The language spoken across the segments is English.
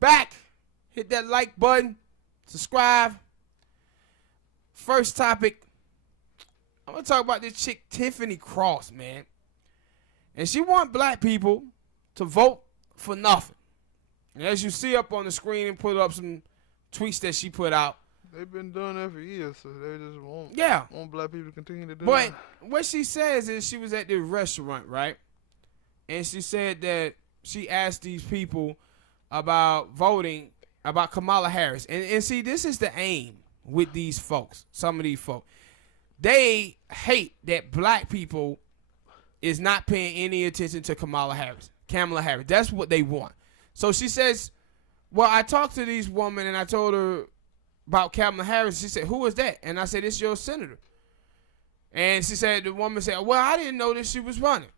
back. Hit that like button. Subscribe. First topic. I'm going to talk about this chick, Tiffany Cross, man. And she want black people to vote for nothing. And as you see up on the screen and put up some tweets that she put out. They've been doing that for years, so they just want black people to continue to do but that. But what she says is she was at the restaurant, right? And she said that she asked these people about voting about Kamala Harris. And see, this is the aim with these folks, some of these folks. They hate that black people is not paying any attention to Kamala Harris. That's what they want. So she says, well, I talked to these women and I told her about Kamala Harris. She said, who is that? And I said, it's your senator. And she said, the woman said, well, I didn't know that she was running.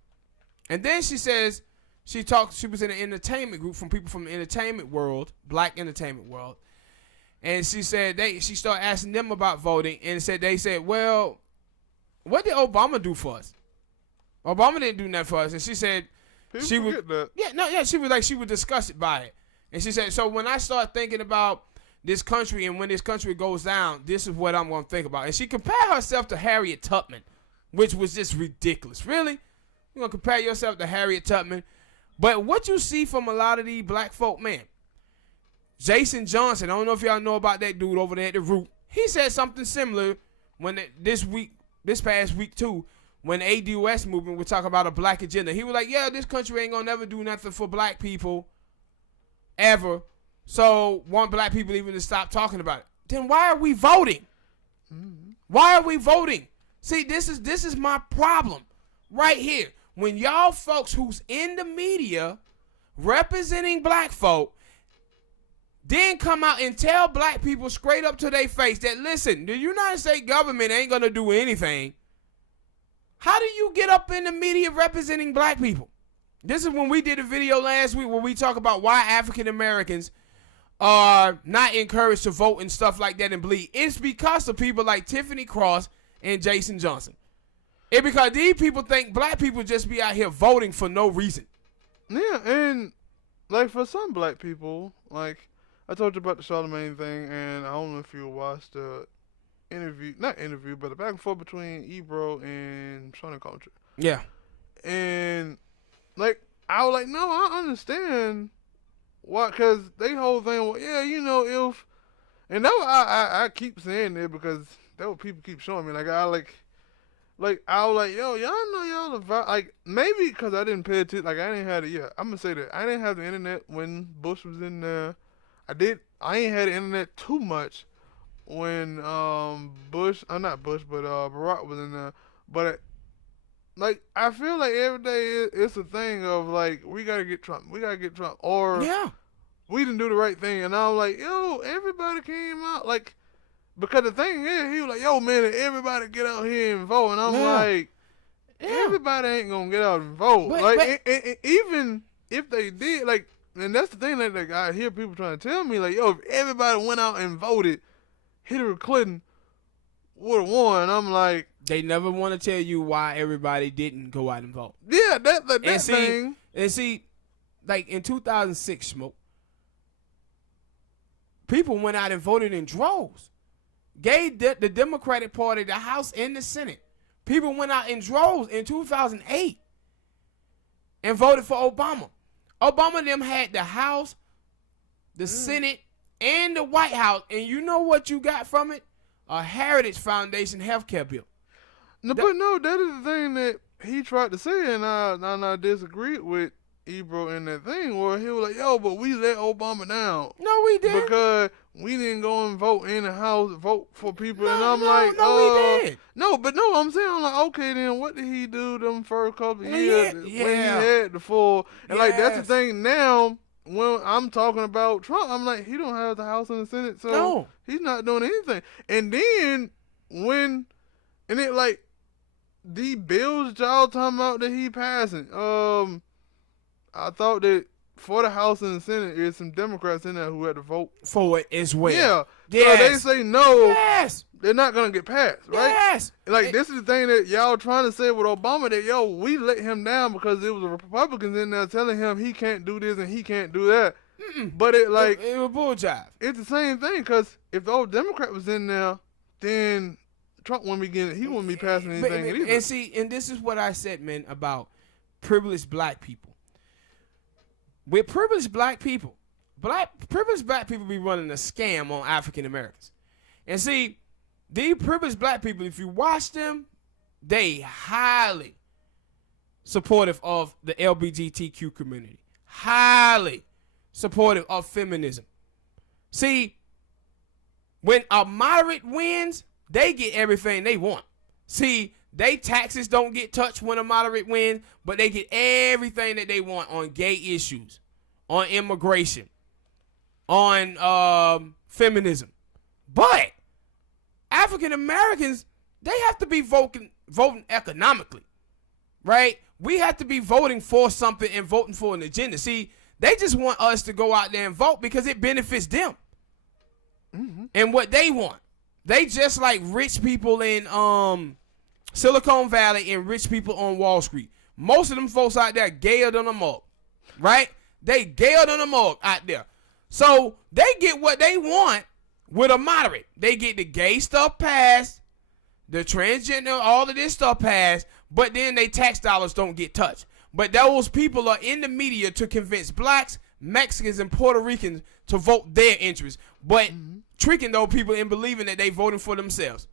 And then she says, she was in an entertainment group from people from the entertainment world, black entertainment world. And she said, she started asking them about voting and they said, well, what did Obama do for us? Obama didn't do nothing for us. And she said, she was disgusted by it. And she said, so when I start thinking about this country and when this country goes down, this is what I'm going to think about. And she compared herself to Harriet Tubman, which was just ridiculous. Really? You're going to compare yourself to Harriet Tubman? But what you see from a lot of these black folk, man, Jason Johnson, I don't know if y'all know about that dude over there at the Root. He said something similar when this past week too, when the ADOS movement was talking about a black agenda. He was like, yeah, this country ain't going to never do nothing for black people ever. So want black people even to stop talking about it. Then why are we voting? Mm-hmm. Why are we voting? See, this is my problem right here. When y'all folks who's in the media representing black folk then come out and tell black people straight up to their face that, listen, the United States government ain't going to do anything. How do you get up in the media representing black people? This is when we did a video last week where we talk about why African Americans are not encouraged to vote and stuff like that and bleed. It's because of people like Tiffany Cross and Jason Johnson. It's because these people think black people just be out here voting for no reason. Yeah, and like for some black people, like I told you about the Charlemagne thing, and I don't know if you watched the but the back and forth between Ebro and Shawnee Culture. Yeah. And like I was like, no, I understand why, because they whole thing, well, yeah, you know, if, and that I keep saying that because that what people keep showing me. Like I was like, yo, y'all know y'all about, like, maybe because I didn't pay attention, like I didn't have it. Yeah, I'm gonna say that I didn't have the internet when Bush was in there. I ain't had the internet too much when not Bush, but Barack was in there. But like I feel like every day it's a thing of like we gotta get Trump, or yeah, we didn't do the right thing. And I was like, yo, everybody came out like, because the thing is, he was like, yo, man, everybody get out here and vote. And I'm like, everybody ain't gonna get out and vote. And even if they did, like, and that's the thing that like, I hear people trying to tell me, like, yo, if everybody went out and voted, Hillary Clinton would have won. And I'm like, they never want to tell you why everybody didn't go out and vote. Yeah, that thing. And see, like in 2006, Smoke, people went out and voted in droves. Gave the Democratic Party the House and the Senate. People went out in droves in 2008 and voted for Obama. Obama and them had the House, the Senate, and the White House. And you know what you got from it? A Heritage Foundation healthcare bill. No, but no, that is the thing that he tried to say, and I disagreed with Ebro in that thing where he was like, yo, but we let Obama down. No, we didn't. Because we didn't go and vote in the House, vote for people. No, and I'm we did. I'm saying, I'm like, okay, then what did he do them first couple of years when he had the full, and like, that's the thing now, when I'm talking about Trump, I'm like, he don't have the House and the Senate, so he's not doing anything. And then like, the bills y'all talking about that he passing, I thought that for the House and the Senate, there's some Democrats in there who had to vote for it as well. Yeah. Yes. So they say no. Yes. They're not going to get passed, right? Yes. Like, this is the thing that y'all trying to say with Obama, that, yo, we let him down because there was Republicans in there telling him he can't do this and he can't do that. But it like it was bull jive. It's the same thing because if the old Democrat was in there, then Trump wouldn't be getting. He wouldn't be passing anything either. And see, and this is what I said, man, about privileged black people. With privileged black people, privileged black people be running a scam on African Americans. And see, these privileged black people, if you watch them, they highly supportive of the LGBTQ community. Highly supportive of feminism. See, when a moderate wins, they get everything they want. See, they taxes don't get touched when a moderate wins, but they get everything that they want on gay issues, on immigration, on feminism. But African Americans, they have to be voting economically, right? We have to be voting for something and voting for an agenda. See, they just want us to go out there and vote because it benefits them and what they want. They just like rich people in Silicon Valley and rich people on Wall Street. Most of them folks out there gayer than a mug, right? They gayer than a mug out there. So they get what they want with a moderate. They get the gay stuff passed, the transgender, all of this stuff passed, but then they tax dollars don't get touched. But those people are in the media to convince blacks, Mexicans, and Puerto Ricans to vote their interests, but tricking those people in believing that they voting for themselves.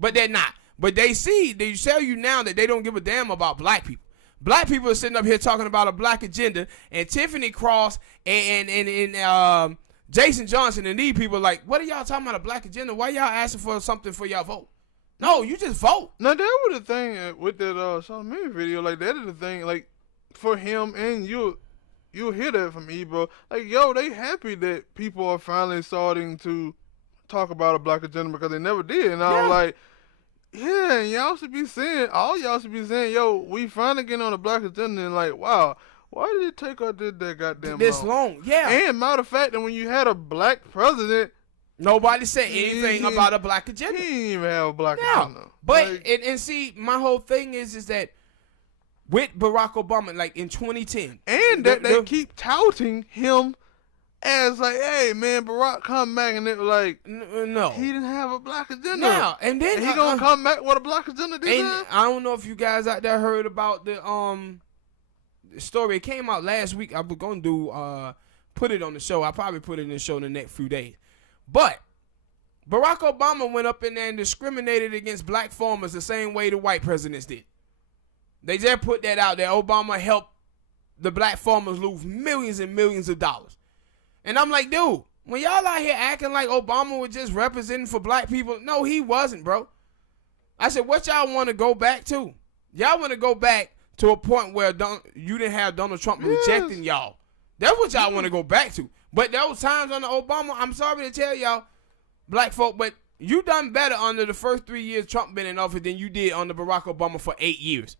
But they're not. But they tell you now that they don't give a damn about black people. Black people are sitting up here talking about a black agenda, and Tiffany Cross and Jason Johnson and these people are like, what are y'all talking about, a black agenda? Why y'all asking for something for y'all vote? No, you just vote. Now, that was the thing with that Charlamagne video. Like, that is the thing. Like, for him, and you'll hear that from Ebro. Like, yo, they happy that people are finally starting to talk about a black agenda because they never did. And I was like, yeah, y'all should be saying, yo, we finally getting on a black agenda. And like, wow, why did it take us that goddamn this long? Yeah. And matter of fact, that when you had a black president, nobody said anything about a black agenda. He didn't even have a black agenda. But like, and see, my whole thing is that with Barack Obama, like in 2010, and that they keep touting him as like, hey man, Barack come back, and they were like, no, he didn't have a black agenda. No, and then he gonna come back with a black agenda this time? I don't know if you guys out there heard about the story. It came out last week. I was gonna put it on the show. I'll probably put it in the show in the next few days. But Barack Obama went up in there and discriminated against black farmers the same way the white presidents did. They just put that out there. Obama helped the black farmers lose millions and millions of dollars. And I'm like, dude, when y'all out here acting like Obama was just representing for black people, no, he wasn't, bro. I said, what y'all want to go back to? Y'all want to go back to a point where you didn't have Donald Trump rejecting y'all. That's what y'all want to go back to. But those times under Obama, I'm sorry to tell y'all, black folk, but you done better under the first 3 years Trump been in office than you did under Barack Obama for 8 years.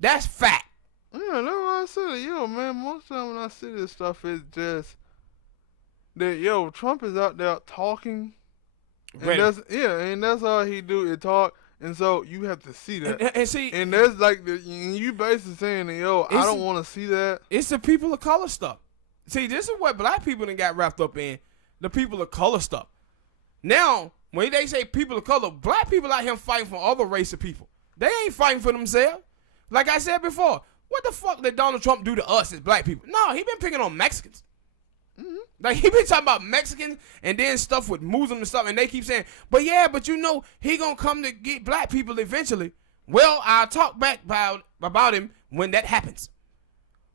That's fact. Yeah, that's why I said it. Yo, man, most of the time when I see this stuff, it's just that, yo, Trump is out there talking. And that's all he do is talk. And so you have to see that. And see, and that's like, you basically saying that, yo, I don't want to see that. It's the people of color stuff. See, this is what black people done got wrapped up in, the people of color stuff. Now, when they say people of color, black people out here fighting for other race of people. They ain't fighting for themselves. Like I said before, what the fuck did Donald Trump do to us as black people? No, he been picking on Mexicans. Like, he been talking about Mexicans and then stuff with Muslims and stuff, and they keep saying, but you know, he gonna come to get black people eventually. Well, I'll talk back about him when that happens.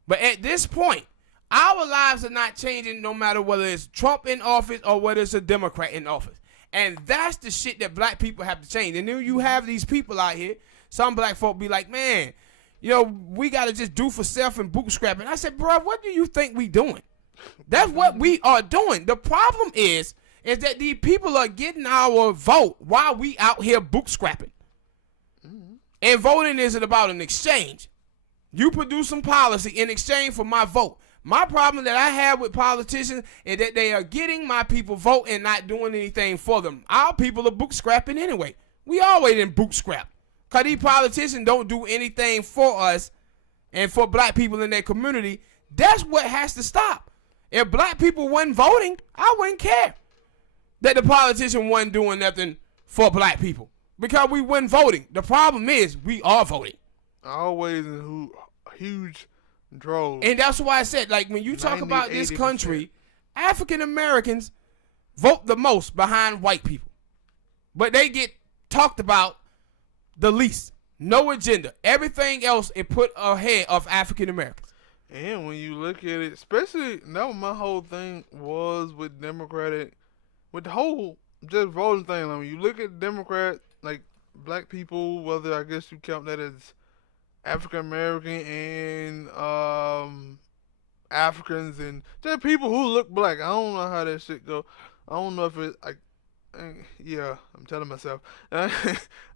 But at this point, our lives are not changing no matter whether it's Trump in office or whether it's a Democrat in office. And that's the shit that black people have to change. And then you have these people out here, some black folk be like, man, you know, we got to just do for self and bootstrapping. I said, bro, what do you think we doing? That's what we are doing. The problem is that these people are getting our vote while we out here bootstrapping. And voting isn't about an exchange. You produce some policy in exchange for my vote. My problem that I have with politicians is that they are getting my people vote and not doing anything for them. Our people are bootstrapping anyway. We always in bootstrap. Because these politicians don't do anything for us and for black people in their community. That's what has to stop. If black people wasn't voting, I wouldn't care that the politician wasn't doing nothing for black people because we wasn't voting. The problem is we are voting. Always in huge droves. And that's why I said, like, when you talk about this 80%. country, African Americans vote the most behind white people. But they get talked about the least. No agenda. Everything else is put ahead of African Americans. And when you look at it, especially, that was my whole thing was with Democratic, with the whole just voting thing. Like when you look at Democrat, like black people, whether I guess you count that as African American and Africans and just people who look black. I don't know how that shit go. I don't know if it. Yeah, I'm telling myself. I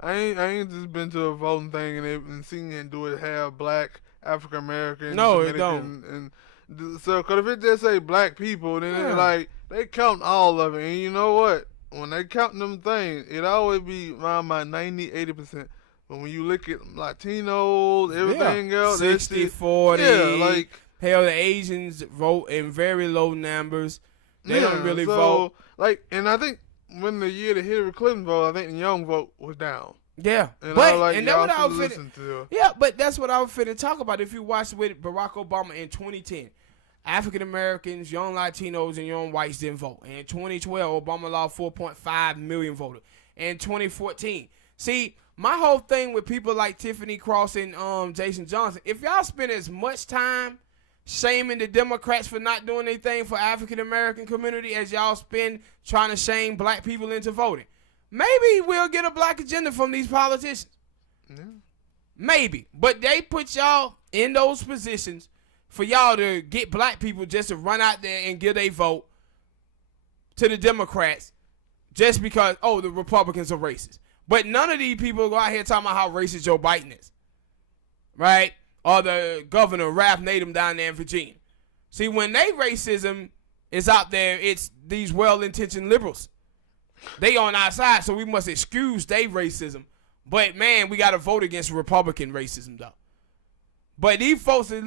ain't just been to a voting thing and seen it do it have black African American. No, Dominican, it don't. And so, cause if it just say black people, then it's like they count all of it. And you know what? When they count them things, it always be around my 90-80%. But when you look at Latinos, everything else, 60-40. Yeah, like hell, the Asians vote in very low numbers. They don't really vote. Like, and I think when the year that Hillary Clinton voted, I think the young vote was down. Yeah, And but I like, and y'all that's what I should was listen to. Yeah, but that's what I was finna talk about. If you watched with Barack Obama in 2010, African Americans, young Latinos, and young whites didn't vote. In 2012, Obama allowed 4.5 million voters. In 2014, see, my whole thing with people like Tiffany Cross and Jason Johnson, if y'all spend as much time shaming the Democrats for not doing anything for African American community as y'all spend trying to shame black people into voting, maybe we'll get a black agenda from these politicians. Yeah. Maybe. But they put y'all in those positions for y'all to get black people just to run out there and give a vote to the Democrats just because, the Republicans are racist. But none of these people go out here talking about how racist Joe Biden is. Right? Or the governor, Ralph Nader, down there in Virginia. See, when they racism is out there, it's these well-intentioned liberals. They on our side, so we must excuse their racism. But, man, we got to vote against Republican racism, though. But these folks are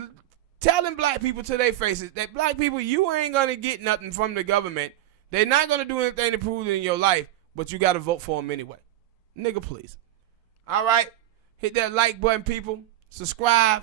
telling black people to their faces that black people, you ain't going to get nothing from the government. They're not going to do anything to improve in your life, but you got to vote for them anyway. Nigga, please. All right? Hit that like button, people. Subscribe.